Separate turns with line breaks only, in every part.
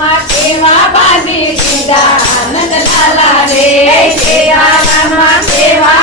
સીતારામમાં કેવા બાંધી રે સીતારામમાં કેવા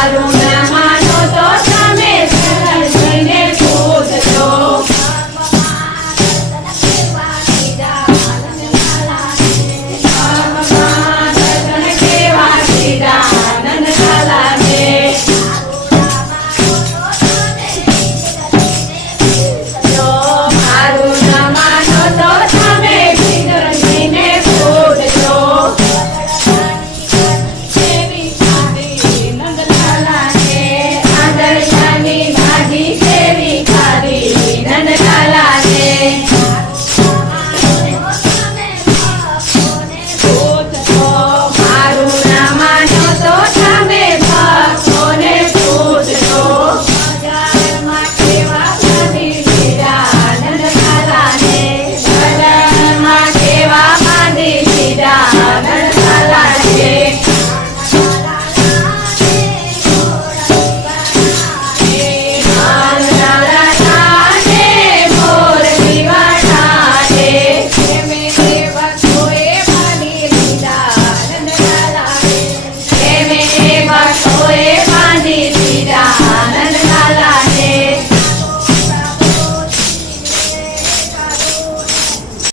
Dar